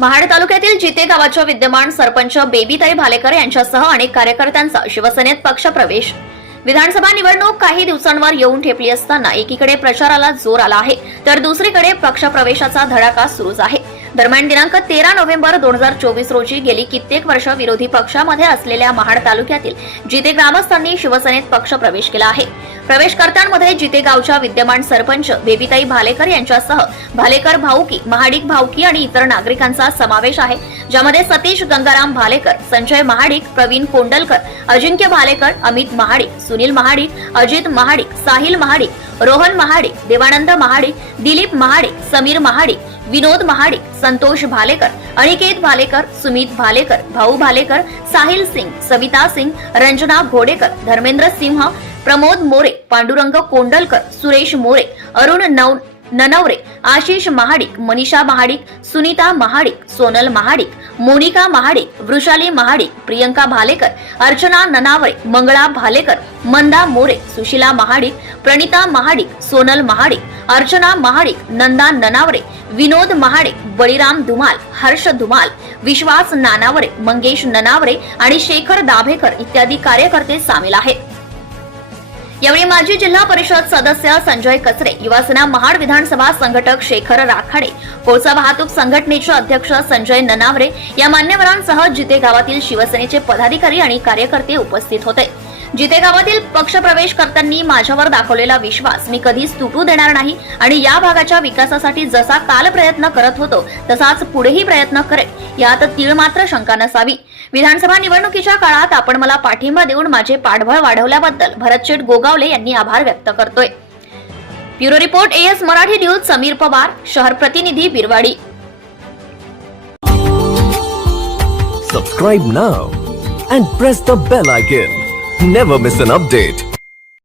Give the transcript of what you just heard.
महाड तालुक्यातील जिते गावाच्या विद्यमान सरपंच बेबीताई भालेकर यांच्यासह अनेक कार्यकर्त्यांचा शिवसेनेत पक्षप्रवेश। विधानसभा निवडणूक काही दिवसांवर येऊन ठेपली असताना एकीकडे प्रचाराला जोर आला आहे, तर दुसरीकडे पक्षप्रवेशाचा धडाका सुरूच आहे। दरम्यान दिनांक 13 नोव्हेंबर 2024 रोजी गेली कित्येक वर्ष विरोधी पक्षामध्ये असलेल्या महाड तालुक्यातील जिते ग्रामस्थांनी शिवसेनेत पक्षप्रवेश केला आहे। प्रवेशकर्त्यांमध्ये जिते गावच्या विद्यमान सरपंच बेबीताई भालेकर यांच्यासह भालेकर भाऊकी, महाडिक भाऊकी आणि इतर नागरिकांचा समावेश आहे, ज्यामध्ये सतीश गंगाराम भालेकर, संजय महाडिक, प्रवीण कोंडलकर, अजिंक्य भालेकर, अमित महाडिक, सुनील महाडिक, अजित महाडिक, साहिल महाडिक, रोहन महाडिक, देवानंद महाडिक, दिलीप महाडिक, समीर महाडिक, विनोद महाडिक, संतोष भालेकर, अनिकेत भालेकर, सुमित भालेकर, भाऊ भालेकर, साहिल सिंग, सविता सिंग, रंजना घोडेकर, धर्मेंद्र सिंह, प्रमोद मोरे, पांडुरंग कोंडलकर, सुरेश मोरे, अरुण ननवरे, आशिष महाडिक, मनीषा महाडिक, सुनीता महाडिक, सोनल महाडिक, मोनिका महाडिक, वृषाली महाडिक, प्रियंका भालेकर, अर्चना ननावरे, मंगळा भालेकर, मंदा मोरे, सुशीला महाडिक, प्रणिता महाडिक, सोनल महाडिक, अर्चना महाडिक, नंदा ननावरे, विनोद महाडिक, बळीराम धुमाल, हर्ष धुमाल, विश्वास नानावरे, मंगेश ननावरे आणि शेखर दाभेकर इत्यादी कार्यकर्ते सामील आहेत। यावेळी माजी जिल्हा परिषद सदस्य संजय कचरे, युवासेना महाड विधानसभा संघटक शेखर राखाडे, कोळसा वाहतूक संघटनेचे अध्यक्ष संजय ननावरे या मान्यवरांसह जिते गावातील शिवसेनेचे पदाधिकारी आणि कार्यकर्ते उपस्थित होते। जिते गावातील पक्षप्रवेश करताना माझ्यावर दाखवलेला विश्वास मी कधीच तुटू देणार नाही आणि या भागाच्या विकासासाठी जसा काल प्रयत्न करत होतो तसाच पुढेही प्रयत्न करेन, यात तीळ मात्र शंका नसावी। विधानसभा निवडणुकीच्या काळात आपण मला पाठिंबा देऊन माझे पाठबळ वाढवल्याबद्दल भरतशेठ गोगावले यांनी आभार व्यक्त करतोय। Bureau report AS Marathi news, Sameer Pawar, शहर प्रतिनिधी Birwadi. Subscribe now and press the bell icon. Never miss an update.